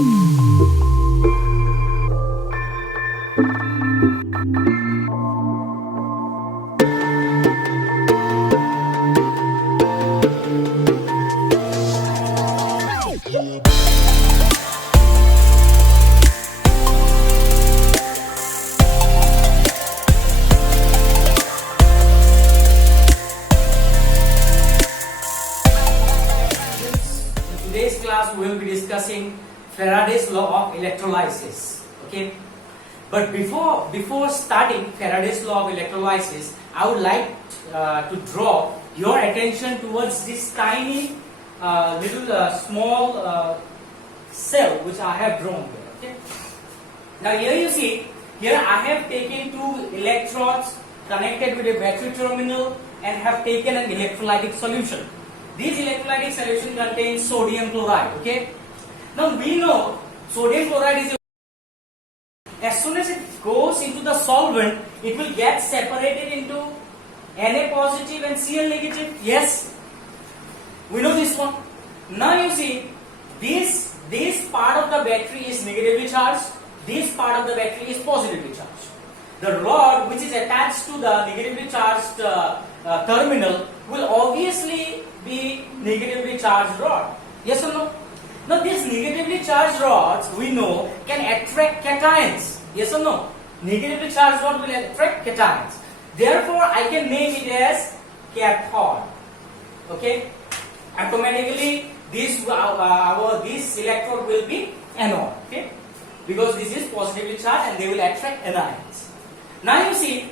Today's class we will be discussing Faraday's law of electrolysis. Okay, but before starting Faraday's law of electrolysis, I would like to draw your attention towards this tiny little small cell which I have drawn here. Okay, now here you see, here I have taken two electrodes connected with a battery terminal and have taken an electrolytic solution. This electrolytic solution contains sodium chloride. Okay. Now we know sodium chloride is as soon as it goes into the solvent, it will get separated into Na positive and Cl negative. Yes, we know this one. Now you see, this part of the battery is negatively charged. This part of the battery is positively charged. The rod which is attached to the negatively charged terminal will obviously be negatively charged rod. Yes or no? Now these negatively charged rods we know can attract cations. Yes or no? Negatively charged rod will attract cations. Therefore I can name it as cathode. Okay? Automatically this electrode will be anode. Okay? Because this is positively charged and they will attract anions. Now you see,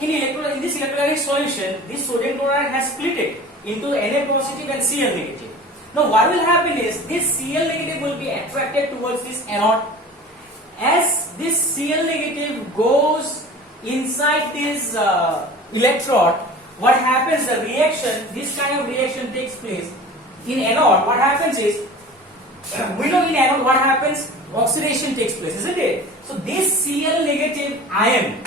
in this electrolytic solution, this sodium chloride has split it into Na positive and Cl negative. Now what will happen is, this Cl negative will be attracted towards this anode. As this Cl negative goes inside this electrode, what happens, the reaction, this kind of reaction takes place. In anode, what happens is, we know in anode what happens, oxidation takes place, isn't it? So this Cl negative ion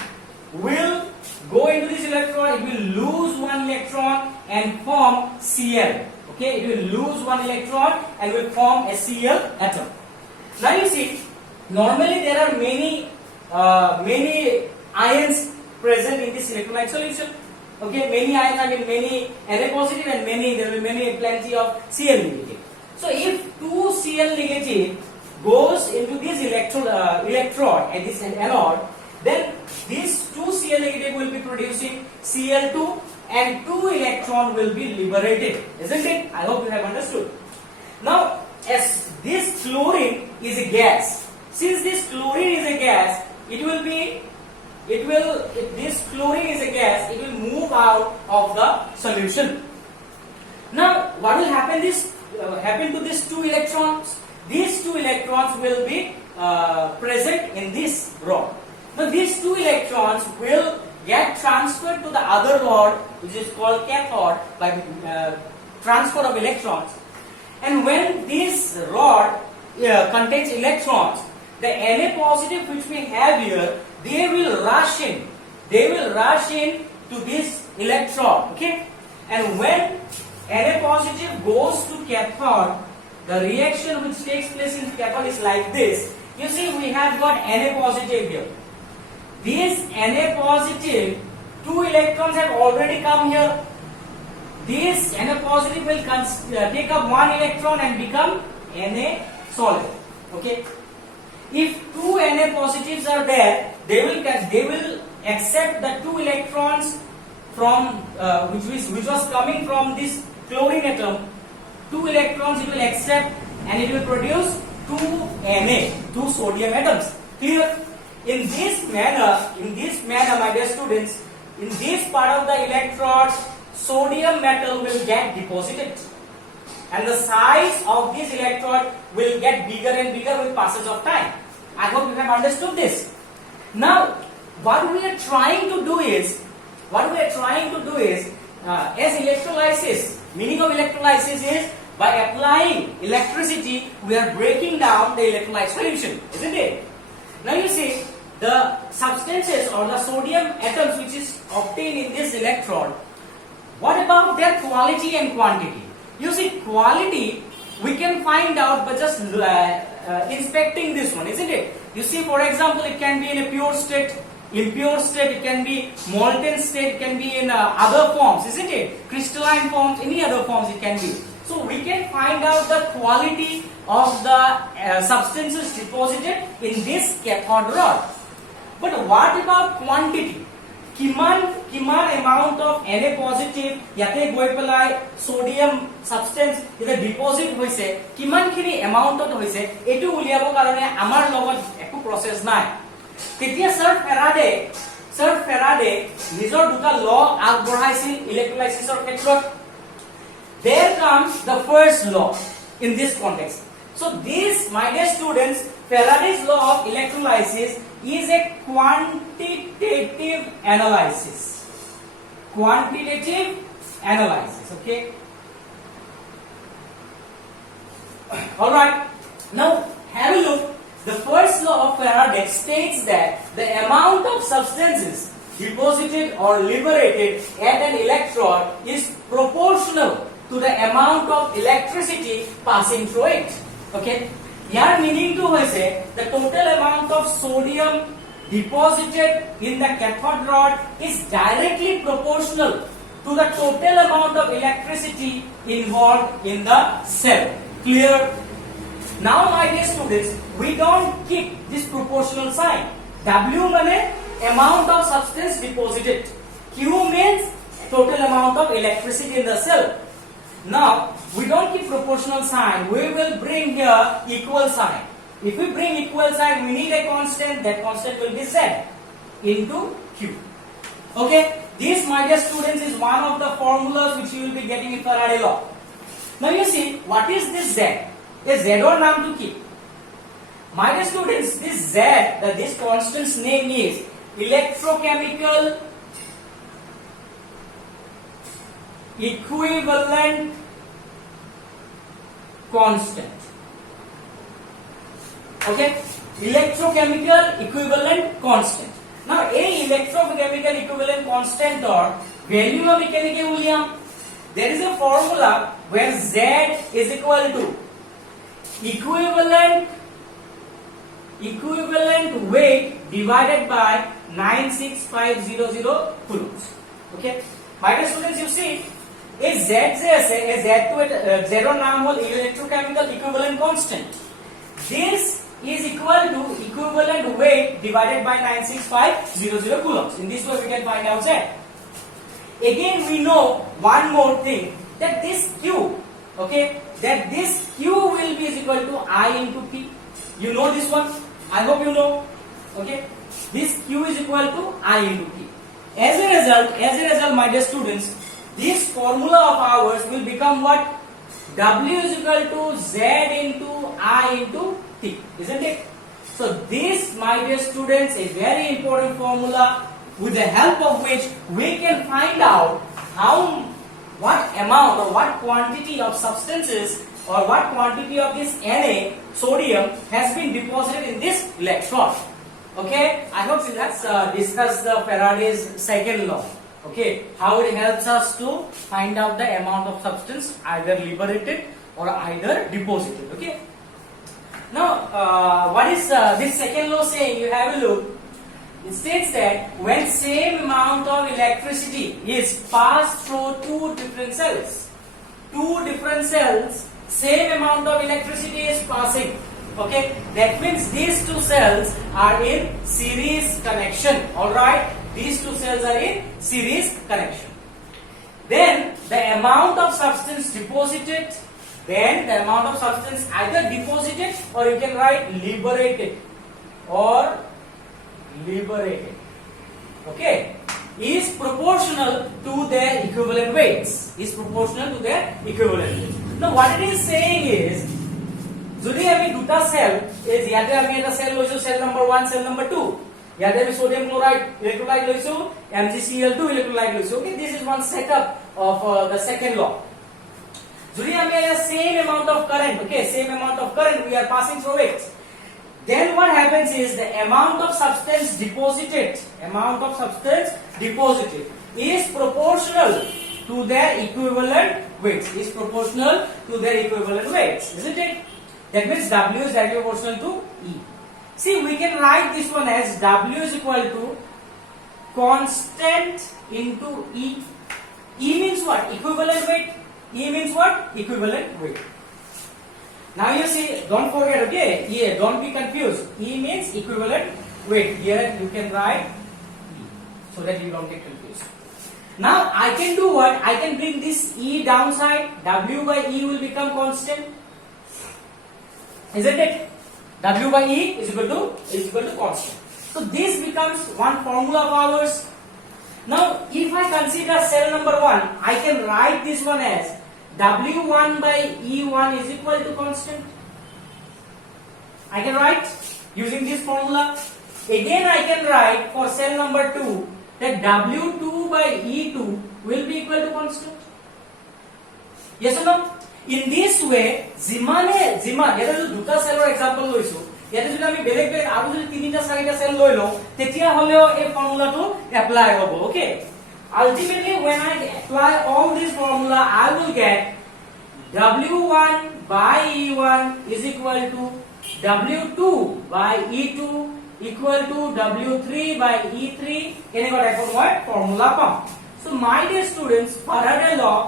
will go into this electron, it will lose one electron and form Cl. Okay, it will lose one electron and will form a Cl atom. Now you see, normally there are many ions present in this electrolyte solution. Okay, many ions, I mean many Na positive and there will be plenty of Cl negative. So if two Cl negative goes into this electrode at this anode, then these two Cl negative will be producing Cl2 and 2 electron will be liberated, isn't it? I hope you have understood. Now, as this chlorine is a gas, since this chlorine is a gas, it will move out of the solution. Now, what will happen to these two electrons? These two electrons will be present in this rod. Now these two electrons will get transferred to the other rod, which is called cathode, by transfer of electrons. And when this rod contains electrons, the Na positive which we have here, they will rush in to this electrode. Okay, and when Na positive goes to cathode, the reaction which takes place in cathode is like this. You see, we have got Na positive here. This Na positive, 2 electrons have already come here. This Na positive will take up 1 electron and become Na solid. Okay. If 2 Na positives are there, they will accept the 2 electrons from which was coming from this chlorine atom. 2 electrons it will accept and it will produce 2 Na, 2 sodium atoms. Clear? In this manner, my dear students, in this part of the electrodes, sodium metal will get deposited. And the size of this electrode will get bigger and bigger with passage of time. I hope you have understood this. Now, what we are trying to do is, as electrolysis, meaning of electrolysis is, by applying electricity, we are breaking down the electrolyte solution, isn't it? Now you see, the substances or the sodium atoms which is obtained in this electrode, what about their quality and quantity? You see, quality we can find out by just inspecting this one, isn't it? You see, for example, it can be in a pure state, impure state, it can be molten state, it can be in other forms, isn't it? Crystalline forms, any other forms it can be. So we can find out the quality of the substances deposited in this cathode rod. But what about quantity? Kiman amount of Na positive yate goi pelai sodium substance jeta deposit hoise kiman khini amount ot hoise etu uliabo karone amar logot eku process nai. Tetia Sir Faraday nijor duta law agborhaisil electrolysis or khetrot. There comes the first law in this context. So this, my dear students, Faraday's law of electrolysis is a quantitative analysis. Quantitative analysis, okay? Alright, now have a look. The first law of Faraday states that the amount of substances deposited or liberated at an electrode is proportional to the amount of electricity passing through it. Okay? Here meaning to say the total amount of sodium deposited in the cathode rod is directly proportional to the total amount of electricity involved in the cell. Clear? Now my dear students, we don't keep this proportional sign. W means amount of substance deposited. Q means total amount of electricity in the cell. Now, we don't keep proportional sign, we will bring here equal sign. If we bring equal sign, we need a constant, that constant will be Z into Q. Okay, this, my dear students, is one of the formulas which you will be getting in Faraday law. Now you see, what is this Z? A Z or naam to keep. My dear students, this Z, this constant's name is electrochemical equivalent constant. Okay, electrochemical equivalent constant. Now a electrochemical equivalent constant or value of mechanical William, there is a formula where Z is equal to equivalent weight divided by 96500 coulombs. Okay, my dear students, you see a Z to zero नाम हो electrochemical equivalent constant. This is equal to equivalent weight divided by 96500 coulombs. In this way we can find out Z. Again we know one more thing, that this Q, okay, that this Q will be is equal to I into P. You know this one? I hope you know. Okay, this Q is equal to I into P. As a result, my dear students, this formula of ours will become what? W is equal to Z into I into T, isn't it? So this, my dear students, a very important formula with the help of which we can find out what amount or what quantity of substances or what quantity of this Na, sodium, has been deposited in this electrode. Okay, I hope let's discuss the Faraday's second law. Okay, how it helps us to find out the amount of substance either liberated or either deposited. Okay. Now, what is this second law saying? You have a look. It states that when same amount of electricity is passed through two different cells, same amount of electricity is passing. Okay, that means these two cells are in series connection. All right. These two cells are in series connection. Then the amount of substance deposited, either deposited or you can write liberated or liberated. Okay, is proportional to their equivalent weights. Now what it is saying is, যদি আমি দুটা sell এই ইয়াতে আমি এটা sell লৈছো cell number 1 cell number 2 ইয়াতে আমি সোডিয়াম ক্লোরাইড ইলেক্ট্রোলাইট লৈছো MgCl2 ইলেক্ট্রোলাইট লৈছো okay this is one setup of the second law যদি আমি same amount of current we are passing through it then what happens is the amount of substance deposited is proportional to their equivalent weights isn't it? That means W is directly proportional to E. See, we can write this one as W is equal to constant into E. E means what? Equivalent weight. E means what? Equivalent weight. Now you see, don't forget, okay? Yeah, don't be confused. E means equivalent weight. Here you can write E so that you don't get confused. Now I can do what? I can bring this E downside. W by E will become constant. Isn't it? W by E is equal to constant. So this becomes one formula of ours. Now if I consider cell number 1, I can write this one as W1 by E1 is equal to constant. I can write using this formula. Again I can write for cell number 2 that W2 by E2 will be equal to constant. Yes or no? In this way, যিমানে ইয়াতে যদি দুটা সেলৰ example লৈছো, ইয়াতে যদি আমি বেলেগ বেলেগ আৰু যদি তিনিটা চাৰিটা সেল লৈ লওঁ, তেতিয়া হলেও এই ফৰ্মুলাটো এপ্লাই হ'ব, okay? Ultimately, when I apply all this formula, I will get W1 by E1 is equal to W2 by E2 equal to W3 by E3. এনেকুৱা টাইপৰ মই formula palm. So my dear students, Faraday law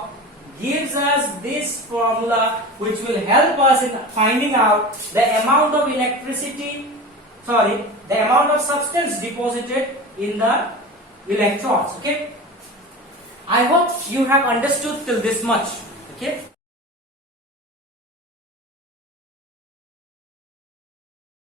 gives us this formula which will help us in finding out the amount of the amount of substance deposited in the electrons, okay? I hope you have understood till this much, okay?